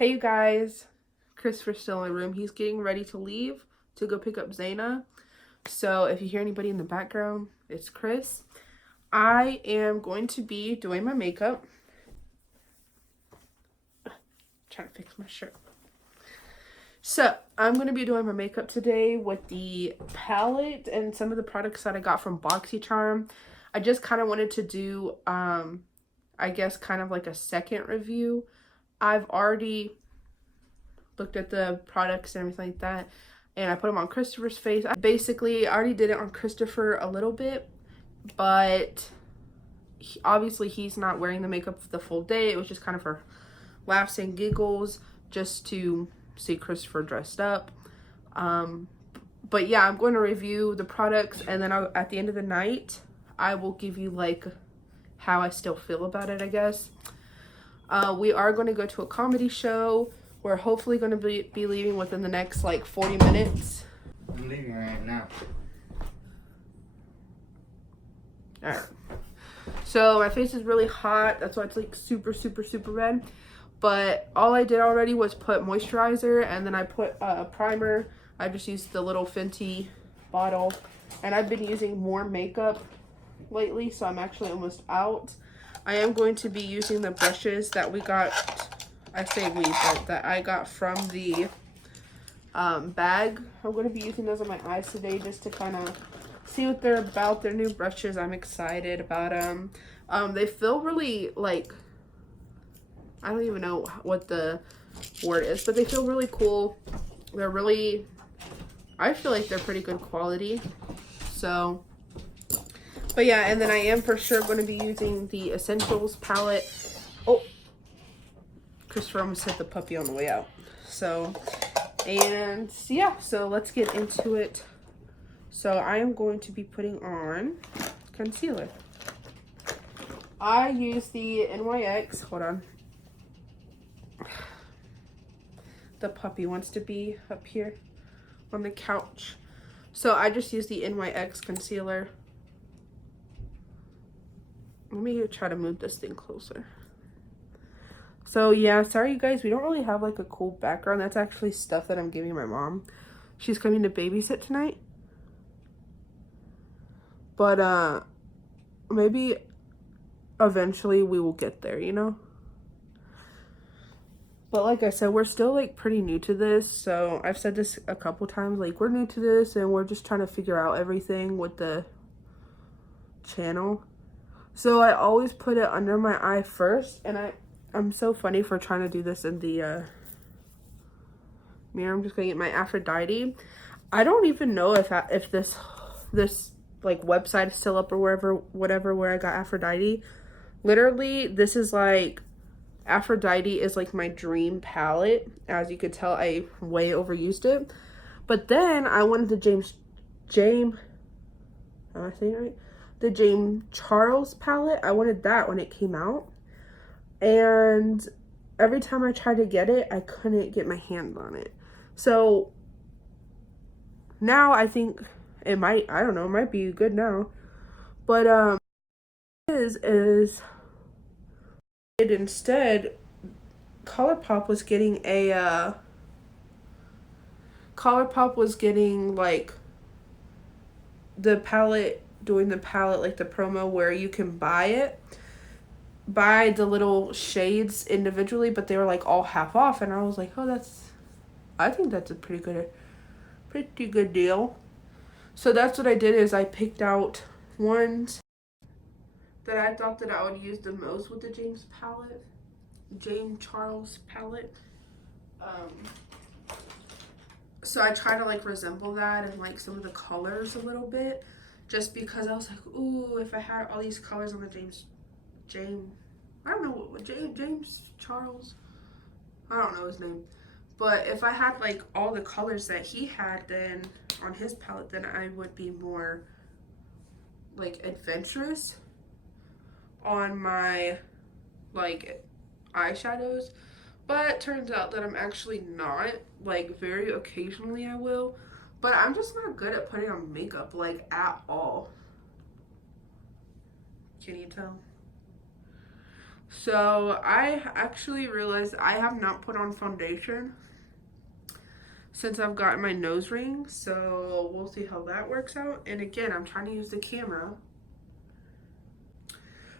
Hey you guys, Christopher's still in the room. He's getting ready to leave to go pick up Zaina. So if you hear anybody in the background, it's Chris. I am going to be doing my makeup. Trying to fix my shirt. So I'm going to be doing my makeup today with the palette and some of the products that I got from Boxy Charm. I just kind of wanted to do, I guess, kind of like a second review. I've already looked at the products and everything like that, and I put them on Christopher's face. I already did it on Christopher a little bit, but obviously he's not wearing the makeup the full day. It was just kind of for laughs and giggles, just to see Christopher dressed up. But yeah, I'm going to review the products, and then at the end of the night I will give you like how I still feel about it, I guess. We are going to go to a comedy show. We're hopefully going to be leaving within the next like 40 minutes. I'm leaving right now. Alright. So my face is really hot. That's why it's like super red. But all I did already was put moisturizer, and then I put a primer. I just used the little Fenty bottle. And I've been using more makeup lately, so I'm actually almost out. I am going to be using the brushes that we got. I say we, but that I got from the bag. I'm going to be using those on my eyes today just to kind of see what they're about. They're new brushes. I'm excited about them. They feel really like, I don't even know what the word is, but they feel really cool. They're really, I feel like they're pretty good quality. So, but yeah, and then I am for sure going to be using the Essentials palette. Oh, Christopher almost hit the puppy on the way out. So, and yeah, so let's get into it. So I am going to be putting on concealer. I use the NYX. Hold on. The puppy wants to be up here on the couch. So I just use the NYX concealer. Let me try to move this thing closer. So yeah, sorry you guys, we don't really have like a cool background. That's actually stuff that I'm giving my mom. She's coming to babysit tonight. But maybe eventually we will get there, you know? But like I said, we're still like pretty new to this. So I've said this a couple times, like we're new to this and we're just trying to figure out everything with the channel. So I always put it under my eye first, and I'm so funny for trying to do this in the mirror. I'm just gonna get my Aphrodite. I don't even know if this like website is still up or whatever where I got Aphrodite. Literally, this is like, Aphrodite is like my dream palette. As you could tell, I way overused it. But then I wanted the am I saying it right? The James Charles palette. I wanted that when it came out. And every time I tried to get it, I couldn't get my hands on it. So now I think it might, I don't know, it might be good now. But is instead, ColourPop was getting a ColourPop was getting like the palette, doing the palette like the promo where you can buy the little shades individually, but they were like all half off, and I was like, oh, I think that's a pretty good deal. So that's what I did, is I picked out ones that I thought that I would use the most with the James Charles palette. So I try to like resemble that and like some of the colors a little bit, just because I was like, ooh, if I had all these colors on the James I don't know what James Charles, I don't know his name, but if I had like all the colors that he had then on his palette, then I would be more like adventurous on my like eyeshadows. But turns out that I'm actually not. Like very occasionally I will, but I'm just not good at putting on makeup like at all. Can you tell? So I actually realized I have not put on foundation since I've gotten my nose ring. So we'll see how that works out. And again, I'm trying to use the camera.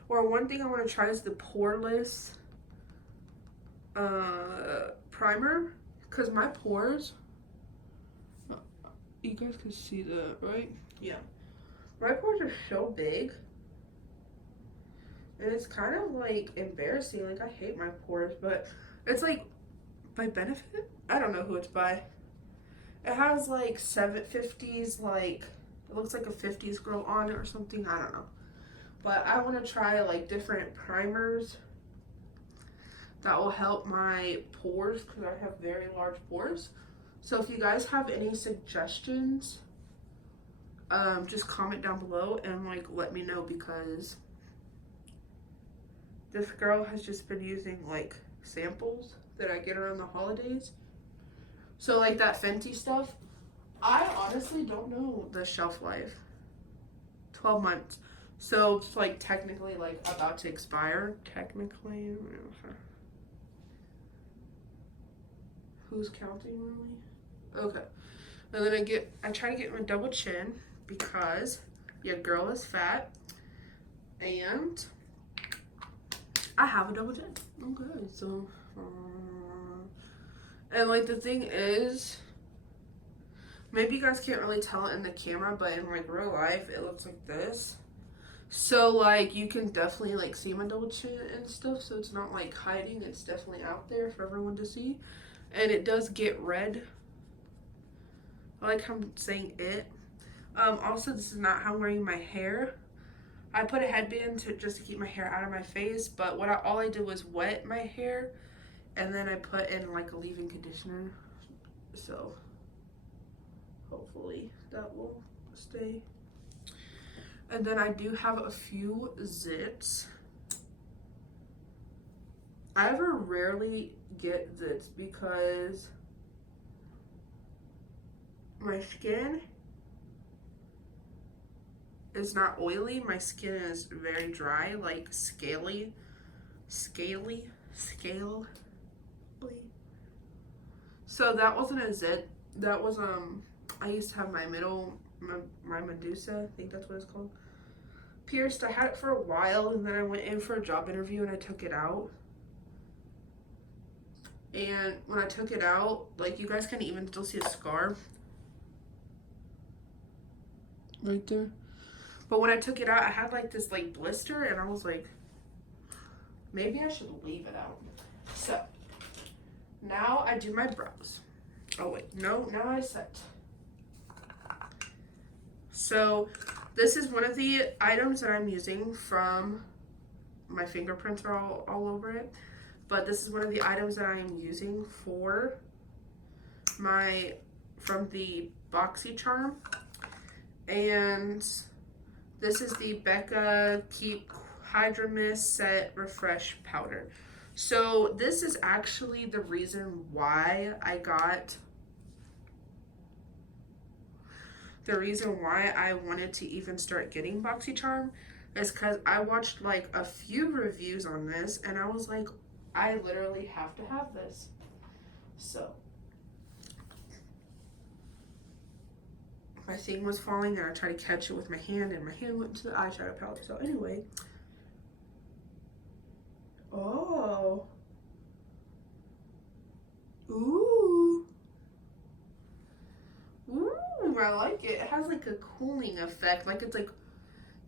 Or one thing I want to try is the poreless primer. Because my pores, you guys can see that, right? Yeah. My pores are so big. And it's kind of like embarrassing. Like, I hate my pores, but it's like by benefit. I don't know who it's by. It has like 750s, like it looks like a 50s girl on it or something. I don't know. But I want to try like different primers that will help my pores because I have very large pores. So if you guys have any suggestions, just comment down below and like let me know, because this girl has just been using like samples that I get around the holidays. So like that Fenty stuff, I honestly don't know the shelf life. 12 months. So it's like technically like about to expire. Technically. Who's counting really? Okay. And then I try to get my double chin because your girl is fat and I have a double chin. Okay, so and like the thing is, maybe you guys can't really tell it in the camera, but in like real life it looks like this. So like you can definitely like see my double chin and stuff, so it's not like hiding, it's definitely out there for everyone to see. And it does get red. I like how I'm saying it. Also, this is not how I'm wearing my hair. I put a headband just to keep my hair out of my face, but all I did was wet my hair and then I put in like a leave-in conditioner. So hopefully that will stay. And then I do have a few zits. I ever rarely get zits because my skin is not oily. My skin is very dry, like scaly. So that wasn't a zit. That was I used to have my my Medusa, I think that's what it's called, pierced. I had it for a while and then I went in for a job interview and I took it out. And when I took it out, like you guys can even still see a scar right there. But when I took it out, I had like this like blister and I was like, maybe I should leave it out. So now I do my brows. Oh wait, no, now I set. So this is one of the items that I'm using from, my fingerprints are all over it. But this is one of the items that I am using for from the Boxy Charm. And this is the Becca Keep Hydra Mist Set Refresh Powder. So this is actually the reason why I wanted to even start getting Boxycharm, is because I watched like a few reviews on this and I was like, I literally have to have this. So my thing was falling and I tried to catch it with my hand and my hand went into the eyeshadow palette. So anyway. Oh. Ooh. Ooh, I like it. It has like a cooling effect. Like it's like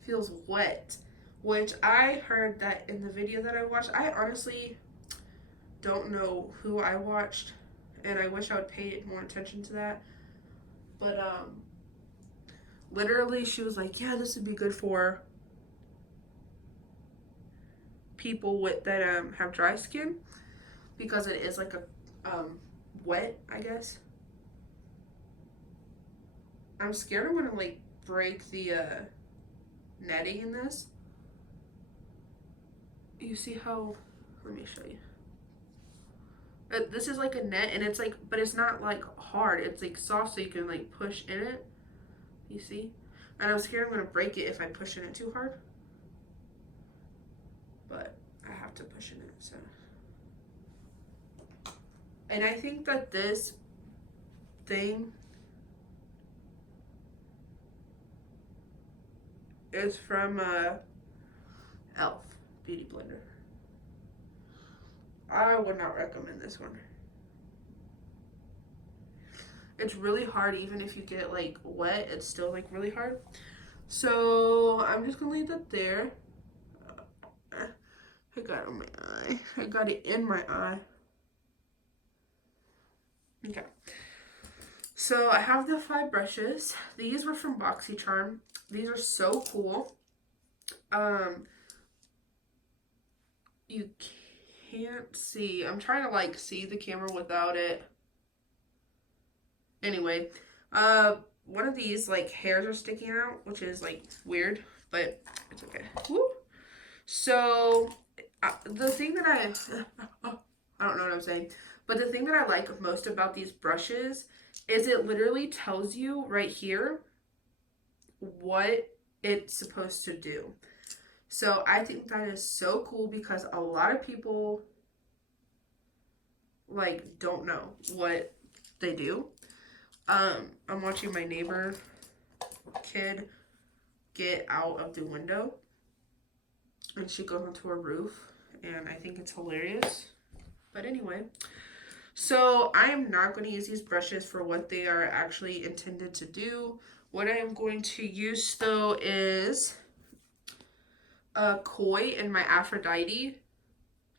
feels wet. Which I heard that in the video that I watched. I honestly don't know who I watched and I wish I would pay more attention to that. But literally she was like, yeah, this would be good for people with that have dry skin, because it is like a wet, I guess. I'm scared I'm gonna like break the netting in this. You see how, let me show you. This is like a net and it's like, but it's not like hard, it's like soft so you can like push in it. You see? And I'm scared I'm gonna break it if I push in it too hard. But I have lots of push in it, so. And I think that this thing is from Elf Beauty Blender. I would not recommend this one. It's really hard, even if you get it like wet, it's still like really hard. So I'm just gonna leave that there. I got it on my eye. I got it in my eye. Okay. So I have the 5 brushes. These were from Boxy Charm. These are so cool. You can't see. I'm trying to like see the camera without it. Anyway, one of these like hairs are sticking out, which is like weird, but it's okay. Woo. So the thing that I don't know what I'm saying, but the thing that I like most about these brushes is it literally tells you right here what it's supposed to do. So I think that is so cool because a lot of people like don't know what they do. I'm watching my neighbor kid get out of the window and she goes onto her roof and I think it's hilarious. But anyway, so I am not going to use these brushes for what they are actually intended to do. What I am going to use though is a Koi in my Aphrodite,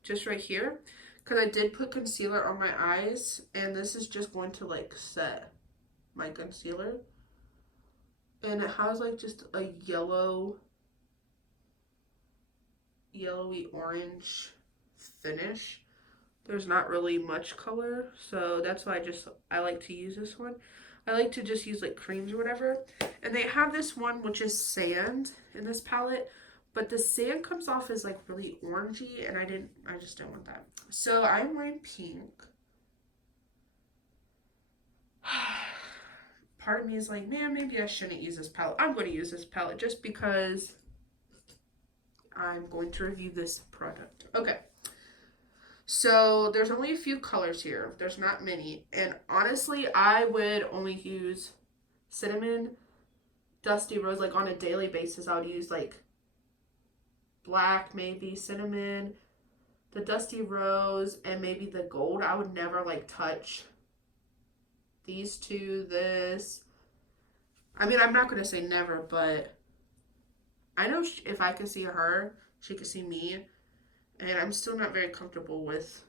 just right here, because I did put concealer on my eyes and this is just going to like set my concealer, and it has like just a yellowy orange finish. There's not really much color, so that's why I like to use this one. I like to just use like creams or whatever. And they have this one which is sand in this palette, but the sand comes off as like really orangey and I just don't want that. So I'm wearing pink. Part of me is like, man, maybe I shouldn't use this palette. I'm going to use this palette just because I'm going to review this product. Okay. So there's only a few colors here. There's not many. And honestly, I would only use cinnamon, dusty rose. Like on a daily basis, I would use like black, maybe cinnamon, the dusty rose, and maybe the gold. I would never like touch these two, this. I mean, I'm not going to say never, but I know if I could see her, she could see me. And I'm still not very comfortable with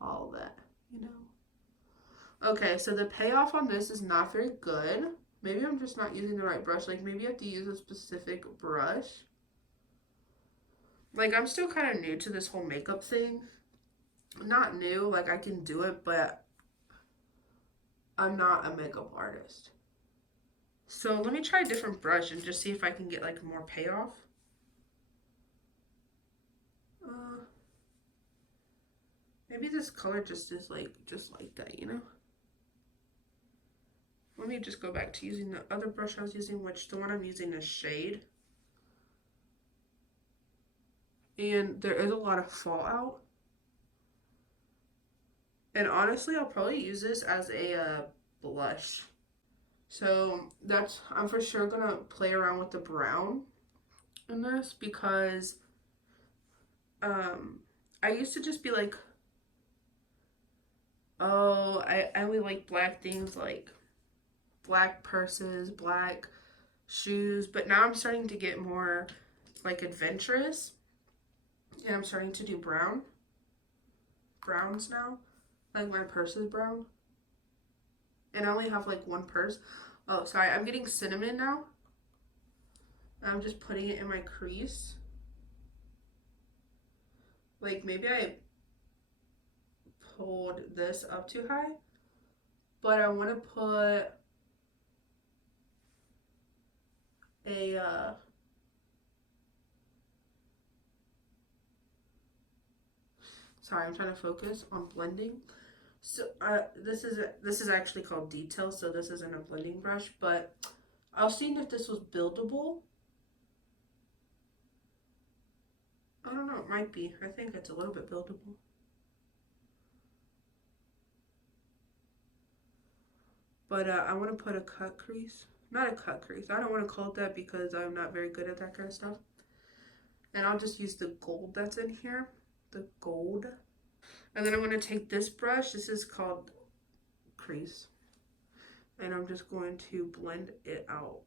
all that, you know. Okay, so the payoff on this is not very good. Maybe I'm just not using the right brush. Like, maybe you have to use a specific brush. Like, I'm still kind of new to this whole makeup thing. Not new, like, I can do it, but I'm not a makeup artist. So let me try a different brush and just see if I can get, like, more payoff. Maybe this color just is like, just like that, you know? Let me just go back to using the other brush I was using, which the one I'm using is Shade. And there is a lot of fallout. And honestly, I'll probably use this as a blush. So I'm for sure gonna play around with the brown in this because I used to just be like, oh, I only like black things, like black purses, black shoes, but now I'm starting to get more like adventurous and I'm starting to do browns now. Like my purse is brown and I only have like one purse. Oh, sorry, I'm getting cinnamon now. I'm just putting it in my crease. Like maybe I pulled this up too high, but I want to put a sorry, I'm trying to focus on blending. So this is actually called Detail, so this isn't a blending brush, but I was seeing if this was buildable. I don't know, it might be. I think it's a little bit buildable. But I want to put a cut crease. Not a cut crease. I don't want to call it that because I'm not very good at that kind of stuff. And I'll just use the gold that's in here. The gold. And then I'm going to take this brush. This is called crease. And I'm just going to blend it out.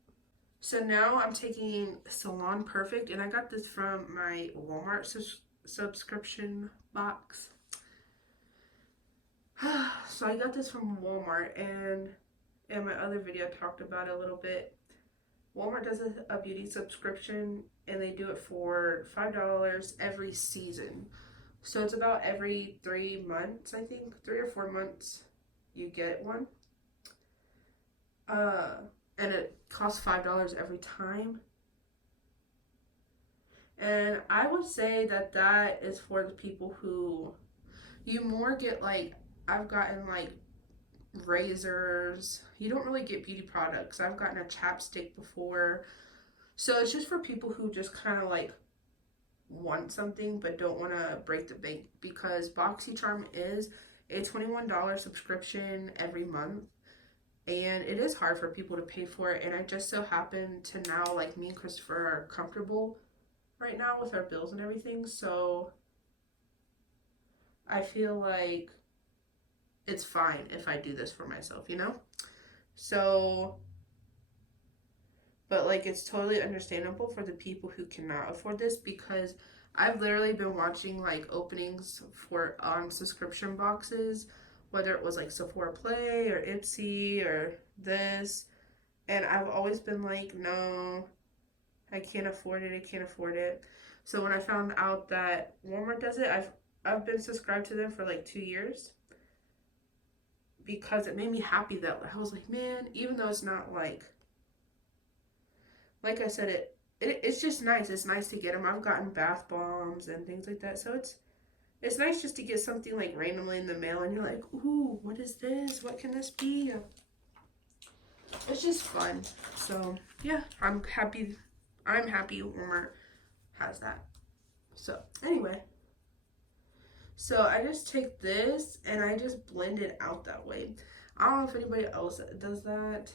So now I'm taking Salon Perfect. And I got this from my Walmart subscription box. So I got this from Walmart, and in my other video I talked about it a little bit. Walmart does a beauty subscription, and they do it for $5 every season. So it's about every 3 months, I think, 3 or 4 months you get one. And it costs $5 every time. And I would say that that is for the people who you more get, like, I've gotten like razors. You don't really get beauty products. I've gotten a chapstick before. So it's just for people who just kind of like want something but don't want to break the bank, because Boxycharm is a $21 subscription every month. And it is hard for people to pay for it. And I just so happen to now, like, me and Christopher are comfortable right now with our bills and everything. So I feel like it's fine if I do this for myself, you know? So, but like, it's totally understandable for the people who cannot afford this, because I've literally been watching like openings for on subscription boxes, whether it was like Sephora Play or Ipsy or this, and I've always been like, no, I can't afford it, I can't afford it. So when I found out that Walmart does it, I've been subscribed to them for like 2 years, because it made me happy that I was like, man, even though it's not like I said, it's just nice. It's nice to get them. I've gotten bath bombs and things like that. So it's nice just to get something like randomly in the mail and you're like, ooh, what is this? What can this be? It's just fun. So yeah, I'm happy Walmart has that. So anyway. So I just take this and I just blend it out that way. I don't know if anybody else does that,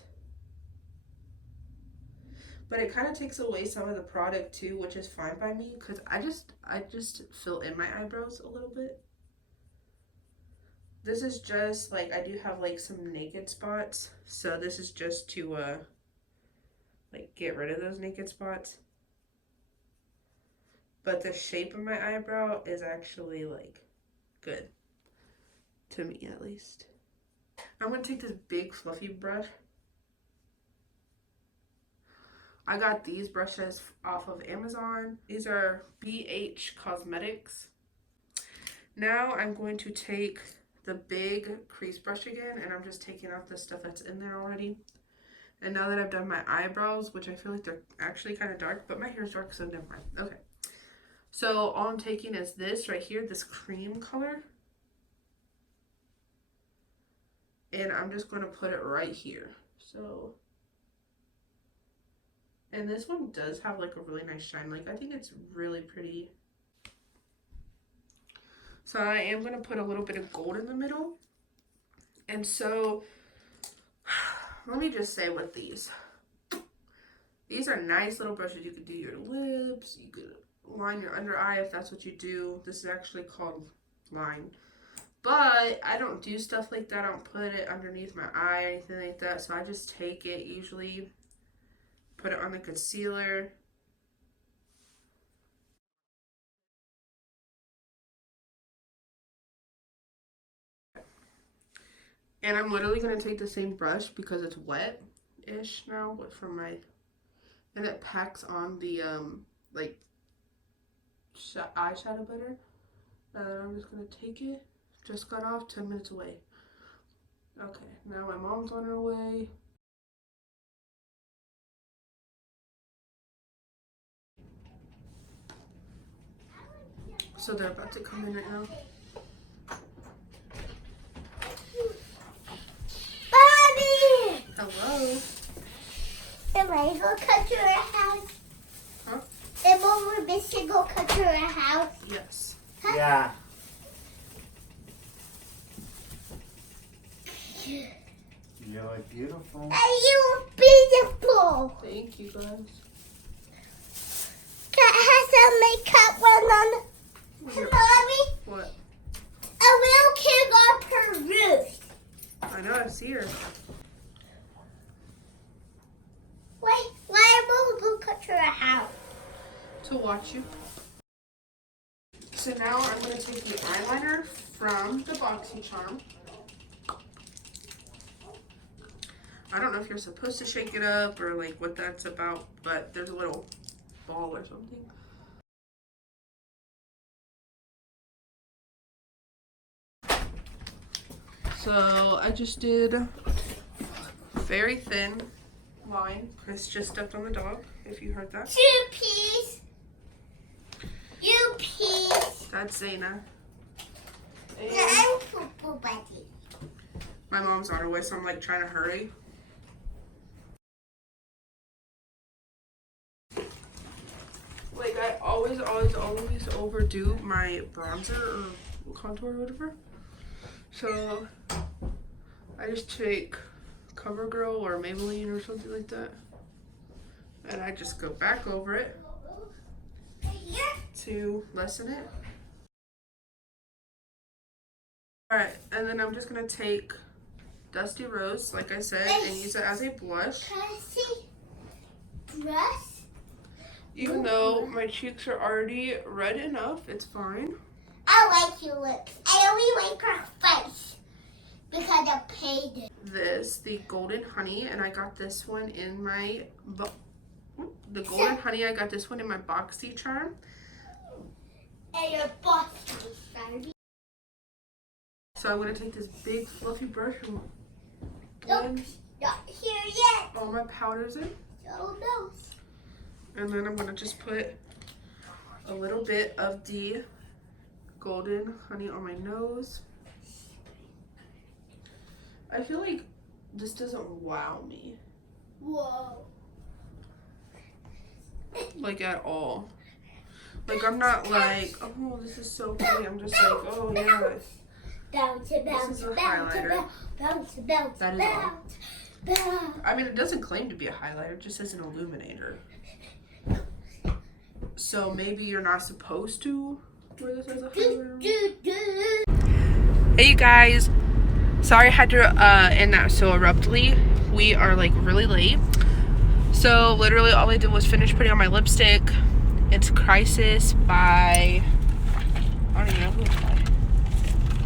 but it kind of takes away some of the product too, which is fine by me, because I just fill in my eyebrows a little bit. This is just like, I do have like some naked spots, so this is just to like get rid of those naked spots. But the shape of my eyebrow is actually like good, to me at least. I'm going to take this big fluffy brush. I got these brushes off of Amazon. These are BH Cosmetics. Now I'm going to take the big crease brush again, and I'm just taking out the stuff that's in there already. And now that I've done my eyebrows, which I feel like they're actually kind of dark, but my hair's dark, so never mind. Okay. So all I'm taking is this right here, this cream color. And I'm just going to put it right here. So, and this one does have like a really nice shine. Like, I think it's really pretty. So I am going to put a little bit of gold in the middle. And so, let me just say with these are nice little brushes. You could do your lips, you could line your under eye if that's what you do. This is actually called line. But I don't do stuff like that. I don't put it underneath my eye or anything like that. So I just take it, usually put it on the concealer. And I'm literally going to take the same brush because it's wet-ish now from my, and it packs on the like eyeshadow better. And I'm just going to take it. Just got off, 10 minutes away. Okay, now my mom's on her way. So they're about to come in right now. Bobby! Hello. Am I go cut your house? Huh? Am I missing go cut your house? You look beautiful. And you look beautiful. Thank you, guys. Cat has some makeup on. Mommy, What? a real kid on her roof. I know, I see her. Wait, why will look at her house? To watch you. So now I'm going to take the eyeliner from the Boxy Charm. I don't know if you're supposed to shake it up or like what that's about, but there's a little ball or something. So I just did very thin line. Chris just stepped on the dog, if you heard that. 2 piece. You piece. That's Zaina. And I'm Poopa Buddy. my mom's on her way, so I'm like trying to hurry. Like I always overdo my bronzer or contour or whatever. So I just take CoverGirl or Maybelline or something like that. And I just go back over it to lessen it. Alright, and then I'm just gonna take Dusty Rose, like I said, and use it as a blush. Can I see dress? Even though my cheeks are already red enough, it's fine. I like your lips. I only like her face because I paid it. This, the Golden Honey, and I got this one in my Boxy Charm. And your boss is sorry. So I'm gonna take this big fluffy brush and Nope, blend not here yet. all my powders in. Oh no. And then I'm gonna just put a little bit of the Golden Honey on my nose. I feel like this doesn't wow me, Whoa. like at all. Like I'm not like, oh, this is so pretty. I'm just like, oh yeah. Bounce, bounce, This is a bounce, highlighter. bounce, bounce, That is bounce, bounce. I mean, it doesn't claim to be a highlighter, it just says an illuminator. So maybe you're not supposed to wear this as a highlighter. Hey you guys, sorry I had to end that so abruptly. We are like really late. So literally all I did was finish putting on my lipstick. It's Crisis by, I don't even know who it's by.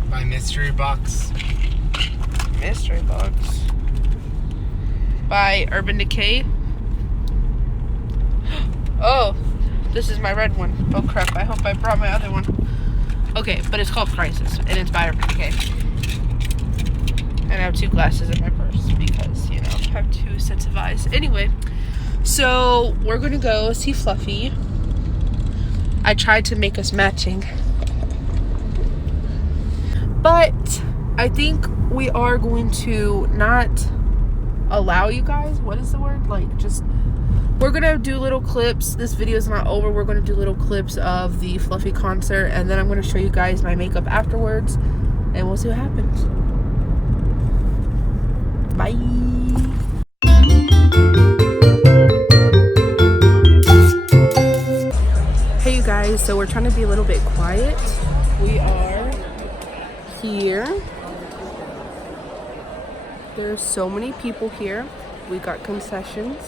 My mystery box. Mystery Box. By Urban Decay. Oh, this is my red one. Oh crap, I hope I brought my other one. Okay, but it's called Crisis, and it's by Urban Decay. And I have 2 glasses in my purse because, you know, I have 2 sets of eyes. Anyway, so we're gonna go see Fluffy. I tried to make us matching. But I think we are going to not allow you guys, what is the word? Like just, we're gonna do little clips. This video is not over. We're gonna do little clips of the Fluffy concert, and then I'm gonna show you guys my makeup afterwards, and we'll see what happens. Bye. Hey you guys, so we're trying to be a little bit quiet. We are here. There's so many people here. We got concessions.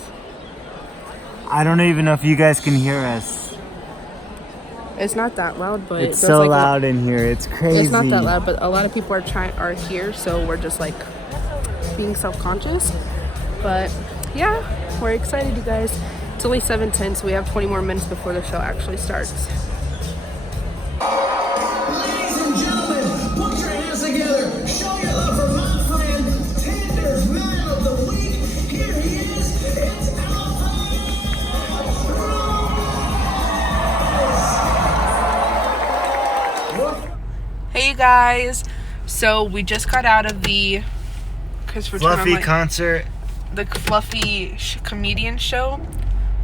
I don't even know if you guys can hear us. It's not that loud, but It's so loud in here. It's crazy. It's not that loud, but a lot of people are here, so we're just like being self-conscious. But yeah, we're excited, you guys. It's only 7:10, so we have 20 more minutes before the show actually starts. Ladies and gentlemen, put your hands together. Show your love for my friend, Tinder's Man of the Week. Here he is. It's Hey you guys, so we just got out of the Fluffy concert. The Fluffy comedian show.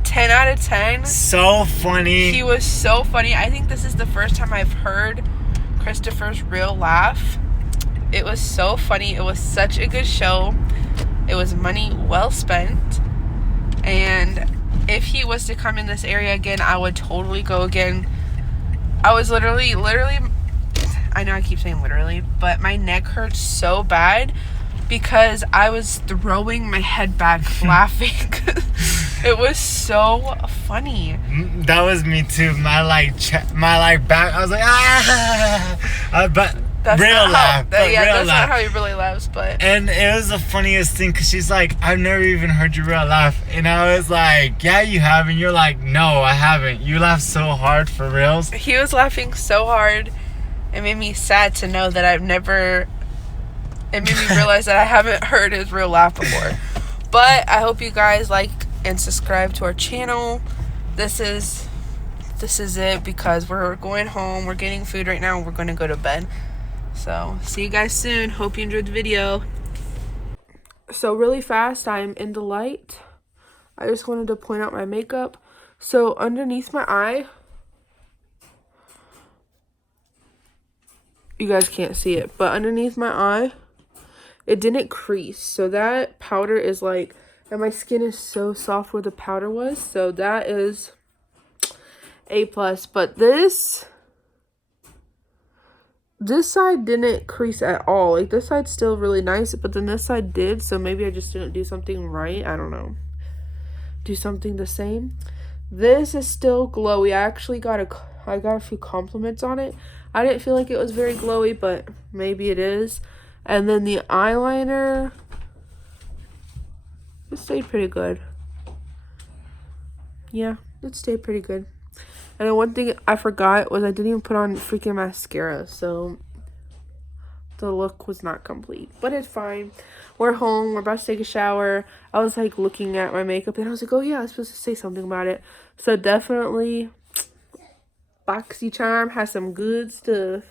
10 out of 10. So funny. He was so funny. I think this is the first time I've heard Christopher's real laugh. It was so funny. It was such a good show. It was money well spent. And if he was to come in this area again, I would totally go again. I was literally, I know I keep saying literally, but my neck hurts so bad because I was throwing my head back laughing. It was so funny. That was me too. My back. I was like, ah. But That's real not laugh. How, yeah, real that's laugh. not how he really laughs, but. And it was the funniest thing because she's like, I've never even heard you real laugh. And I was like, yeah, you have. And you're like, no, I haven't. You laugh so hard for reals. He was laughing so hard. It made me sad to know that it made me realize that I haven't heard his real laugh before. But I hope you guys like and subscribe to our channel. This is it because we're going home. We're getting food right now and we're going to go to bed. So see you guys soon. Hope you enjoyed the video. So really fast, I'm in the light. I just wanted to point out my makeup. So underneath my eye, you guys can't see it, but underneath my eye, it didn't crease. So that powder is like, and my skin is so soft where the powder was. So that is A+. But this side didn't crease at all. Like this side's still really nice, but then this side did. So maybe I just didn't do something right. I don't know. Do something the same. This is still glowy. I actually got a few compliments on it. I didn't feel like it was very glowy, but maybe it is. And then the eyeliner, it stayed pretty good. Yeah, it stayed pretty good. And then one thing I forgot was I didn't even put on freaking mascara, so the look was not complete. But it's fine. We're home. We're about to take a shower. I was like looking at my makeup and I was like, oh yeah, I was supposed to say something about it. So definitely Boxy Charm has some good stuff.